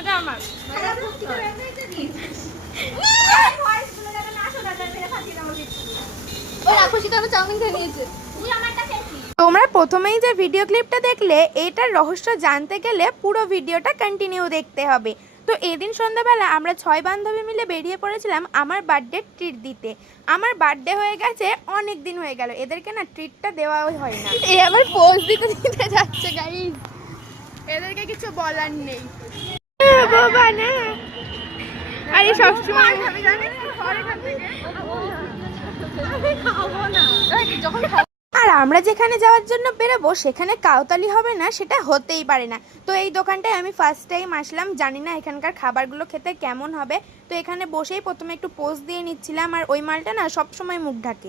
এটা আমার। তোমরা প্রথমেই যে ভিডিও ক্লিপটা দেখলে এটার রহস্য জানতে গেলে পুরো ভিডিওটা কন্টিনিউ দেখতে হবে। তো এদিন সন্ধ্যাবেলা আমরা ছয় বান্ধবী মিলে বেরিয়ে পড়েছিলাম আমার বার্থডে ট্রিট দিতে। আমার বার্থডে হয়ে গেছে অনেক দিন হয়ে গেল। এদেরকে না ট্রিটটা দেওয়াই হয় না। এ আবার পোজ দিতে দিতে যাচ্ছে গাইস এদেরকে কিছু বলার নেই। বাবা না আরে সবসময় যখন আর আমরা যেখানে যাওয়ার জন্য বেরোবো সেখানে কাউতালি হবে না সেটা হতেই পারে না। তো এই দোকানটায় আমি ফার্স্ট টাইম আসলাম জানি না এখানকার খাবারগুলো খেতে কেমন হবে। তো এখানে বসেই প্রথমে একটু পোস্ট দিয়ে নিচ্ছিলাম আর ওই মালটা না সব সময় মুখ ঢাকে।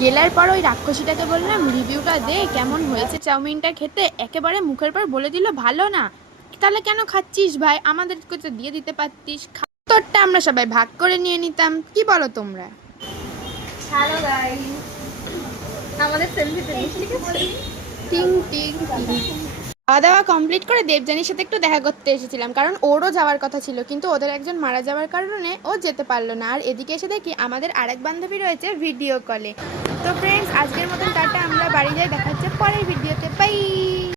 গেলার পর ওই রাক্ষসীটাকে বললাম রিভিউটা দে কেমন হয়েছে চাউমিনটা খেতে? একেবারে মুখের পর বলে দিল ভালো না। তাহলে কেন খাচ্ছিস ভাই? আমাদেরকে তো দিয়ে দিতে পারতিস। তোরটা আমরা সবাই ভাগ করে নিয়ে নিতাম। কি বলো তোমরা? হ্যালো গাইস আমাদের সেলফিতে ঠিক আছে টিং টিং টিং। খাওয়া দাওয়া কমপ্লিট করে দেবযানীর সাথে একটু দেখা করতে এসেছিলাম, কারণ ওরও যাওয়ার কথা ছিল, কিন্তু ওদের একজন মারা যাওয়ার কারণে ও যেতে পারল না। আর এদিকে এসে দেখি আমাদের আরেক বান্ধবী রয়েছে ভিডিও কলে তো ফ্রেন্ডস আজকের মতন টাটা, আমরা বাড়ি যাই, দেখা হচ্ছে পরের ভিডিওতে বাই